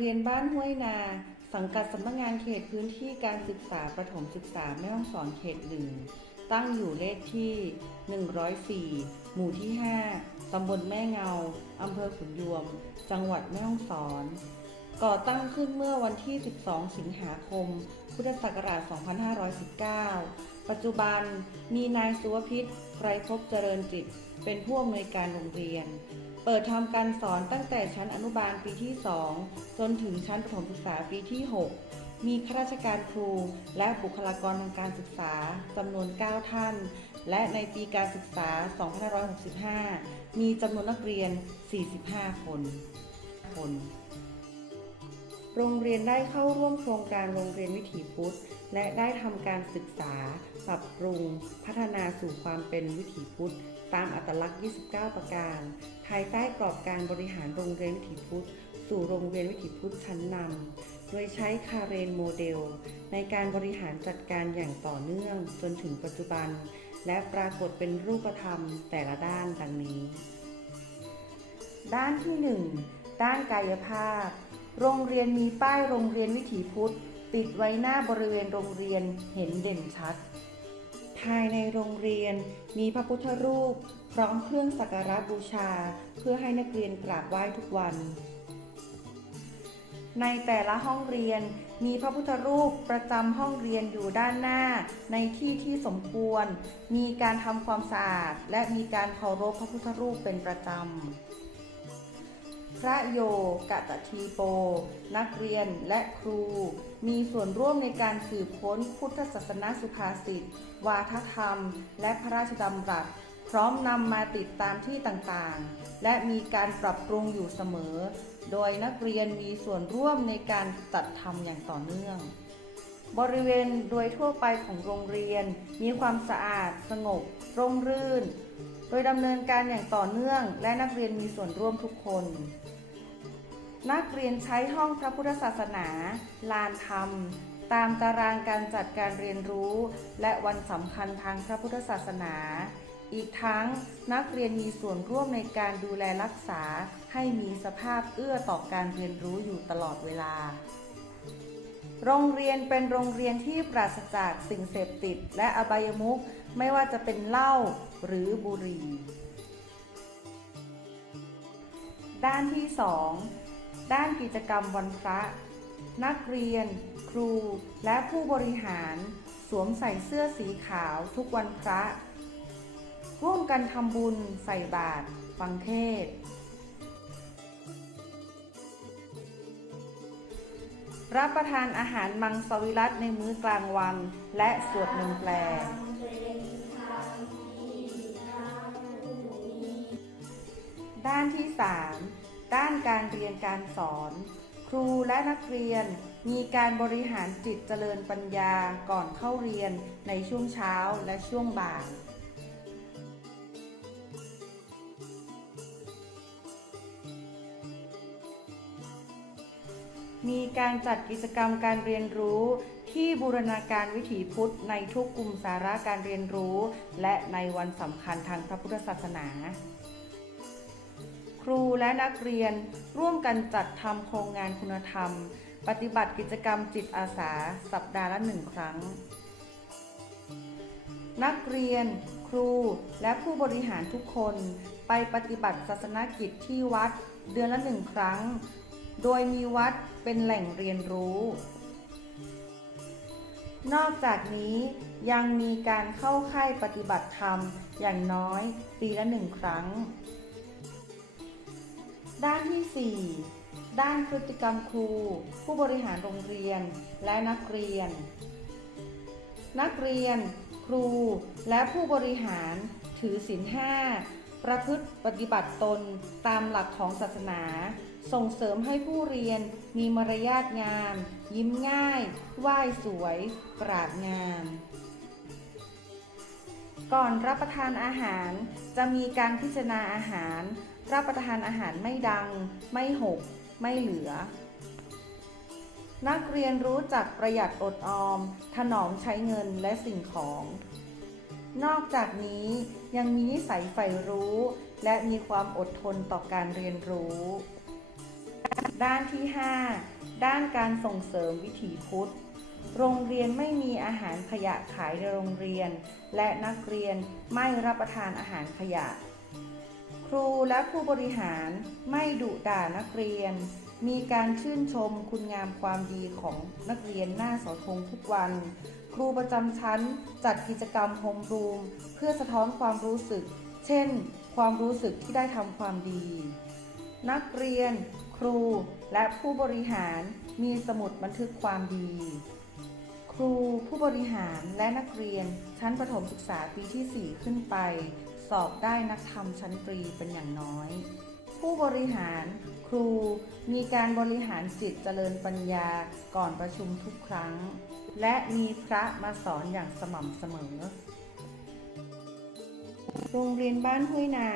เรียนบ้านห้วยนา สังกัดสำนักงานเขตพื้นที่การศึกษาประถมศึกษาแม่ฮ่องสอนเขตหนึ่งตั้งอยู่เลขที่ 104 หมู่ที่ 5 ตำบลแม่เงา อำเภอขุนยวม จังหวัดแม่ฮ่องสอน ก่อตั้งขึ้นเมื่อวันที่ 12 สิงหาคม พุทธศักราช 2519 ปัจจุบันมีนายสุวพิษไกรภพเจริญจิต เป็นผู้อำนวยการโรงเรียน เปิดทำการสอนตั้งแต่ชั้นอนุบาลปีที่ 2 จนถึงชั้นประถมศึกษาปีที่ 6 มีข้าราชการครูและบุคลากรทางการศึกษาจำนวน 9 ท่าน และในปีการศึกษา 2565 มีจำนวนนักเรียน 45 คนคนโรงเรียนได้เข้าร่วมโครงการโรงเรียนวิถีพุทธ และได้ทำการศึกษา ปรับปรุง พัฒนาสู่ความเป็นวิถีพุทธ ตามอัตลักษณ์ 29 ประการ ภายใต้กรอบการบริหารโรงเรียนวิถีพุทธ สู่โรงเรียนวิถีพุทธชั้นนำ โดยใช้คาเรนโมเดล ในการบริหารจัดการอย่างต่อเนื่องจนถึงปัจจุบัน และปรากฏเป็นรูปธรรมแต่ละด้านดังนี้ ด้านที่ 1 ด้านกายภาพ โรงเรียนมีป้ายโรงเรียนวิถีพุทธ ติดไว้หน้าบริเวณโรงเรียนเห็นเด่นชัด ภายในโรงเรียนมีพระพุทธรูป พร้อมเครื่องสักการะบูชา เพื่อให้นักเรียนกราบไหว้ทุกวัน ในแต่ละห้องเรียนมีพระพุทธรูปประจำห้องเรียนอยู่ด้านหน้า ในที่ที่สมควร มีการทำความสะอาด และมีการเคารพพระพุทธรูปเป็นประจำ พระโยกะตทีโป นักเรียนและครู มีส่วนร่วมในการสืบค้นพุทธศาสนาสุภาษิต วาทธรรม และพระราชดำรัส พร้อมนำมาติดตามที่ต่างๆ และมีการปรับปรุงอยู่เสมอ โดยนักเรียนมีส่วนร่วมในการจัดทำอย่างต่อเนื่องบริเวณโดยทั่วไปของโรงเรียน มีความสะอาด สงบ ร่มรื่น โดยดำเนินการอย่างต่อเนื่องและนักเรียนมีส่วนร่วมทุกคน นักเรียนใช้ห้องพระพุทธศาสนา ลานธรรม ตามตารางการจัดการเรียนรู้ และวันสำคัญทางพระพุทธศาสนา อีกทั้งนักเรียนมีส่วนร่วมในการดูแลรักษา ให้มีสภาพเอื้อต่อการเรียนรู้อยู่ตลอดเวลา โรงเรียนเป็นโรงเรียนที่ปราศจากสิ่งเสพติด และอบายมุขไม่ว่าจะเป็นเหล้าหรือบุหรี่ ด้านที่ 2 ด้านกิจกรรมวันพระ นักเรียน ครู และผู้บริหาร สวมใส่เสื้อสีขาวทุกวันพระ ร่วมกันทำบุญใส่บาตรฟังเทศ รับประทานอาหารมังสวิรัตในมื้อกลางวัน และสวดมนต์แปล ด้านที่ 3 ด้านการเรียนการสอน ครูและนักเรียนมีการบริหารจิตเจริญปัญญาก่อนเข้าเรียนในช่วงเช้าและช่วงบ่าย มีการจัดกิจกรรมการเรียนรู้ที่บูรณาการวิถีพุทธในทุกกลุ่มสาระการเรียนรู้ และในวันสำคัญทางพระพุทธศาสนา ครูและนักเรียนร่วมกันจัดทำโครงงานคุณธรรม ปฏิบัติกิจกรรมจิตอาสา สัปดาห์ละหนึ่งครั้ง นักเรียน ครูและผู้บริหารทุกคนไปปฏิบัติศาสนกิจที่วัดเดือนละหนึ่งครั้ง โดยมีวัดเป็นแหล่งเรียนรู้ นอกจากนี้ยังมีการเข้าค่ายปฏิบัติธรรมอย่างน้อยปีละหนึ่งครั้ง ด้านที่ 4 ด้านพฤติกรรมครู ผู้บริหารโรงเรียนและนักเรียน นักเรียน ครูและผู้บริหารถือศีลห้าประพฤติปฏิบัติตนตามหลักของศาสนา ส่งเสริมให้ผู้เรียนมีมารยาทงาม ยิ้มง่าย ไหว้สวย กราดงาม ก่อนรับประทานอาหารจะมีการพิจารณาอาหาร รับประทานอาหารไม่ดัง ไม่หก ไม่เหลือ นักเรียนรู้จักประหยัดอดออม ถนอมใช้เงินและสิ่งของ นอกจากนี้ยังมีนิสัยใฝ่รู้ และมีความอดทนต่อการเรียนรู้ ด้านที่ 5 ด้านการส่งเสริมวิถีพุทธ โรงเรียนไม่มีอาหารขยะขายในโรงเรียน และนักเรียนไม่รับประทานอาหารขยะ ครูและผู้บริหารไม่ดุด่านักเรียน มีการชื่นชมคุณงามความดีของนักเรียนหน้าเสาธงทุกวัน ครูประจำชั้นจัดกิจกรรมโฮมรูมเพื่อสะท้อนความรู้สึก เช่น ความรู้สึกที่ได้ทำความดีนักเรียน ครูและผู้บริหารมีสมุดบันทึกความดี ครูผู้บริหารและนักเรียนชั้นประถมศึกษาปีที่ 4 ขึ้นไป สอบได้นักธรรมชั้นตรีเป็นอย่างน้อย ผู้บริหารครูมีการบริหารจิตเจริญปัญญาก่อนประชุมทุกครั้ง และมีพระมาสอนอย่างสม่ำเสมอ โรงเรียนบ้านห้วยนา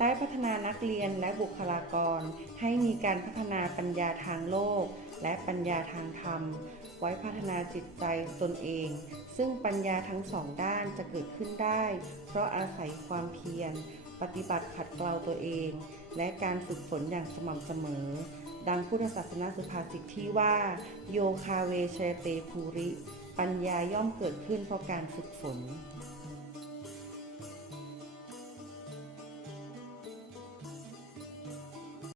ได้พัฒนานักเรียนและบุคลากร ให้มีการพัฒนาปัญญาทางโลก และปัญญาทางธรรม ไว้พัฒนาจิตใจตนเอง ซึ่งปัญญาทั้งสองด้านจะเกิดขึ้นได้ เพราะอาศัยความเพียร ปฏิบัติขัดเกลาตัวเอง และการฝึกฝนอย่างสม่ำเสมอ ดังพุทธศาสนาสุภาษิตที่ว่า โยคาเวเชเตภูริ ปัญญาย่อมเกิดขึ้นเพราะการฝึกฝน